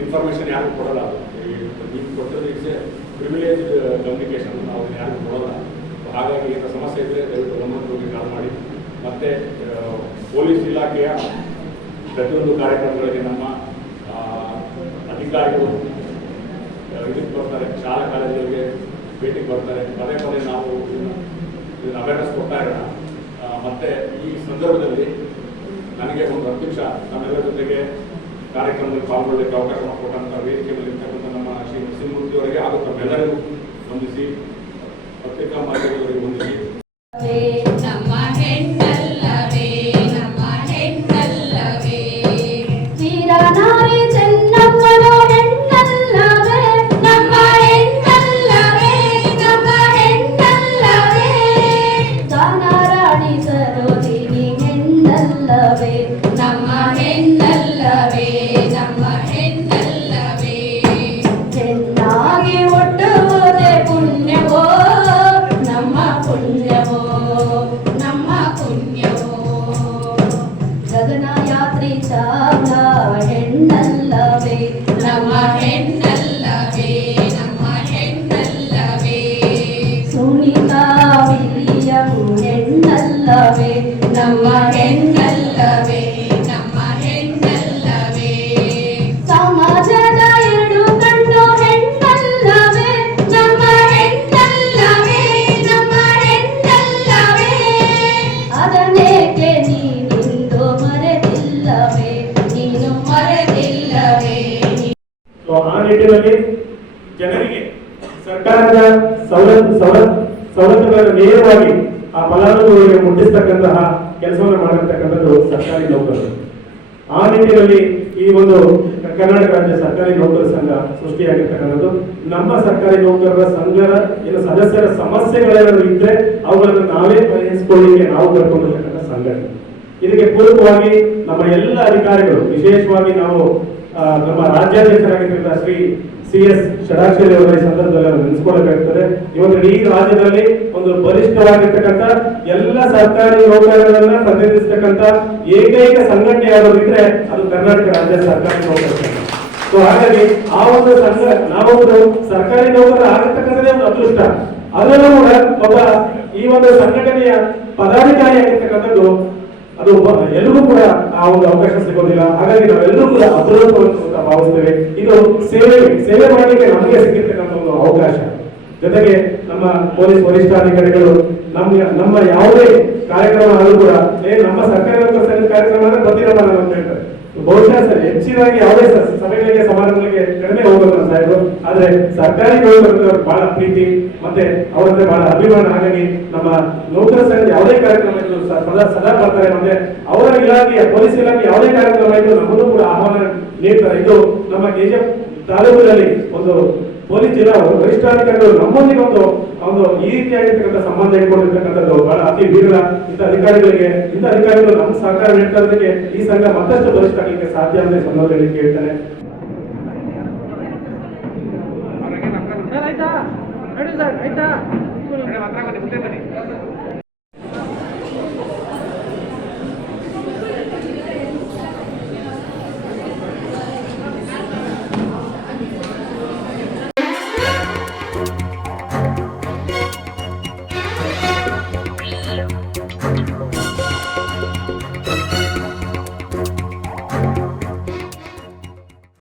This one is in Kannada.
ಇನ್ಫಾರ್ಮೇಷನ್ ಯಾರಿಗೂ ಕೊಡೋಲ್ಲ. ನೀವು ಕೊಟ್ಟರೆ ಇಟ್ಸ್ ಪ್ರಿವಿಲೇಜ್ ಕಮ್ಯುನಿಕೇಷನ್, ನಾವು ಯಾರಿಗೂ ಕೊಡೋಲ್ಲ. ಹಾಗಾಗಿ ಏನೋ ಸಮಸ್ಯೆ ಇದ್ದರೆ ದಯವಿಟ್ಟು 112ಗೆ ಕಾಲ್ ಮಾಡಿ. ಮತ್ತು ಪೊಲೀಸ್ ಇಲಾಖೆಯ ಪ್ರತಿಯೊಂದು ಕಾರ್ಯಕ್ರಮಗಳಿಗೆ ನಮ್ಮ ಅಧಿಕಾರಿಗಳು ಇದಕ್ಕೆ ಬರ್ತಾರೆ, ಶಾಲಾ ಕಾಲೇಜುಗಳಿಗೆ ಭೇಟಿಗೆ ಬರ್ತಾರೆ. ಪದೇ ಪದೇ ನಾವು ಇದನ್ನು ಅವೇರ್ನೆಸ್ ಕೊಡ್ತಾ ಇರೋಣ. ಮತ್ತು ಈ ಸಂದರ್ಭದಲ್ಲಿ ನನಗೆ ಒಂದು 10 ನಿಮಿಷ ನಮ್ಮೆಲ್ಲರ ಜೊತೆಗೆ ಕಾರ್ಯಕ್ರಮದಲ್ಲಿ ಪಾಲ್ಗೊಳ್ಳಲಿಕ್ಕೆ ಅವಕಾಶ ಮಾಡಿಕೊಟ್ಟಂಥ ವೇದಿಕೆ ಮೇಲೆ ಇರ್ತಕ್ಕಂಥ ನಮ್ಮ ಶ್ರೀ ನರಸಿಂಹಮೂರ್ತಿಯವರಿಗೆ ಹಾಗೂ ತಮ್ಮೆಲ್ಲರಿಗೂ ವಂದಿಸಿ, ಪತ್ರಿಕಾ ಮಾಧ್ಯಮದವರಿಗೆ ವಂದಿಸಿ. ಜನರಿಗೆ ಸರ್ಕಾರದ ಸವಲತ್ತುಗಳನ್ನು ನೇರವಾಗಿ ಆ ಫಲಾನುಭವಿಗಳಿಗೆ ಮುಟ್ಟಿಸ್ತಕ್ಕಂತಹ ಕೆಲಸವನ್ನು ಮಾಡಿರ್ತಕ್ಕಂಥದ್ದು ಸರ್ಕಾರಿ ನೌಕರರು. ಆ ನಿಟ್ಟಿನಲ್ಲಿ ಈ ಒಂದು ಕರ್ನಾಟಕ ರಾಜ್ಯ ಸರ್ಕಾರಿ ನೌಕರರ ಸಂಘ ಸೃಷ್ಟಿಯಾಗಿರ್ತಕ್ಕಂಥದ್ದು. ನಮ್ಮ ಸರ್ಕಾರಿ ನೌಕರರ ಸಂಘದ ಏನು ಸದಸ್ಯರ ಸಮಸ್ಯೆಗಳೇನಾದ್ರು ಇದ್ರೆ ಅವುಗಳನ್ನು ನಾವೇ ಪರಿಹರಿಸಿಕೊಳ್ಳಿಕ್ಕೆ ನಾವು ಕರ್ಕೊಂಡಿರ್ತಕ್ಕಂಥ ಸಂಘಟನೆ. ಇದಕ್ಕೆ ಪೂರಕವಾಗಿ ನಮ್ಮ ಎಲ್ಲ ಅಧಿಕಾರಿಗಳು, ವಿಶೇಷವಾಗಿ ನಾವು ನಮ್ಮ ರಾಜ್ಯಾಧ್ಯಕ್ಷರಾಗಿರ್ತಕ್ಕಂಥ ಶ್ರೀ CS ಷಡಾಕ್ಷರಿ ಅವರ ಈ ಸಂದರ್ಭದಲ್ಲಿ ನೆನೆಸ್ಕೊಳ್ಳಬೇಕಾಗ್ತದೆ. ಇವತ್ತು ಇಡೀ ರಾಜ್ಯದಲ್ಲಿ ಒಂದು ಬಲಿಷ್ಠವಾಗಿರ್ತಕ್ಕಂಥ ಎಲ್ಲ ಸರ್ಕಾರಿ ನೌಕರರನ್ನ ಪ್ರತಿನಿಧಿಸ್ತಕ್ಕಂಥ ಏಕೈಕ ಸಂಘಟನೆ ಯಾವ್ದಿದ್ರೆ ಅದು ಕರ್ನಾಟಕ ರಾಜ್ಯ ಸರ್ಕಾರಿ ನೌಕರರ ಸಂಘ. ಸೊ ಹಾಗಾಗಿ ಆ ಒಂದು ಸಂಘ ನಾವೊಂದು ಸರ್ಕಾರಿ ನೌಕರ ಆಗಿರ್ತಕ್ಕಂಥದ್ದೇ ಒಂದು ಅದೃಷ್ಟ. ಅದರಲ್ಲೂ ಕೂಡ ಒಬ್ಬ ಈ ಒಂದು ಸಂಘಟನೆಯ ಪದಾಧಿಕಾರಿ ಆಗಿರ್ತಕ್ಕಂಥದ್ದು ಅದು ಎಲ್ಲರೂ ಕೂಡ ಆ ಒಂದು ಅವಕಾಶ ಸಿಗೋದಿಲ್ಲ. ಹಾಗಾಗಿ ನಾವೆಲ್ಲರೂ ಕೂಡ ಅದೃಷ್ಟವಂತ ಭಾವಿಸ್ತೇವೆ. ಇದು ಸೇವೆ ಮಾಡಲಿಕ್ಕೆ ನಮಗೆ ಸಿಕ್ಕಿರ್ತಕ್ಕಂಥ ಒಂದು ಅವಕಾಶ. ಜೊತೆಗೆ ನಮ್ಮ ಪೊಲೀಸ್ ವರಿಷ್ಠಾಧಿಕಾರಿಗಳು ನಮ್ಮ ಯಾವುದೇ ಕಾರ್ಯಕ್ರಮ ಆದರೂ ಕೂಡ ನಮ್ಮ ಸರ್ಕಾರಿ ನೌಕರ ಸಂಘದ ಕಾರ್ಯಕ್ರಮ ಅಂದ್ರೆ ಪ್ರತಿರಮಣ ಅಂತ ಹೇಳ್ತಾರೆ. ಬಹುಶಃ ಸರ್ ಹೆಚ್ಚಿನಾಗಿ ಯಾವುದೇ ಸಭೆಗಳಿಗೆ ಸಮಾರಂಭಗಳಿಗೆ ಕಡಿಮೆ ಹೋಗೋದು ಸಾಹೇಬರು. ಆದ್ರೆ ಸರ್ಕಾರಿ ನೌಕರರು ಬಹಳ ಪ್ರೀತಿ ಮತ್ತೆ ಅವರಂದ್ರೆ ಬಹಳ ಅಭಿಮಾನ. ಹಾಗಾಗಿ ನಮ್ಮ ನೌಕರ ಸಂಘದ ಯಾವುದೇ ಕಾರ್ಯಕ್ರಮ ಇದ್ರು ಸದಾ ಬರ್ತಾರೆ. ಮತ್ತೆ ಅವರ ಇಲಾಖೆಯ ಪೊಲೀಸ್ ಇಲಾಖೆ ಯಾವುದೇ ಕಾರ್ಯಕ್ರಮ ಇದ್ರು ನಮ್ಮನ್ನು ಕೂಡ ಆಹ್ವಾನ ನೀಡ್ತಾರೆ. ಇದು ನಮ್ಮ KGF ತಾಲೂಕಿನಲ್ಲಿ ಒಂದು ಪೊಲೀಸ್ ಜಿಲ್ಲಾ ವರಿಷ್ಠಾಧಿಕಾರಿಗಳು ನಮ್ಮೊಂದಿಗೆ ಒಂದು ಈ ರೀತಿಯಾಗಿರ್ತಕ್ಕಂಥ ಸಂಬಂಧ ಇಟ್ಕೊಂಡಿರ್ತಕ್ಕಂಥದ್ದು ಬಹಳ ಅತಿ ವಿರಳ. ಇಂಥ ಅಧಿಕಾರಿಗಳು ನಮ್ಮ ಸಹಕಾರ ನೀಡ್ತಾ ಇರೋದಕ್ಕೆ ಈ ಸಂಘ ಮತ್ತಷ್ಟು ಬಲಿಷ್ಠ ಆಗಲಿಕ್ಕೆ ಸಾಧ್ಯ ಅಂತ ಸಂದರ್ಭದಲ್ಲಿ ಕೇಳ್ತಾನೆ. ಆಯ್ತಾ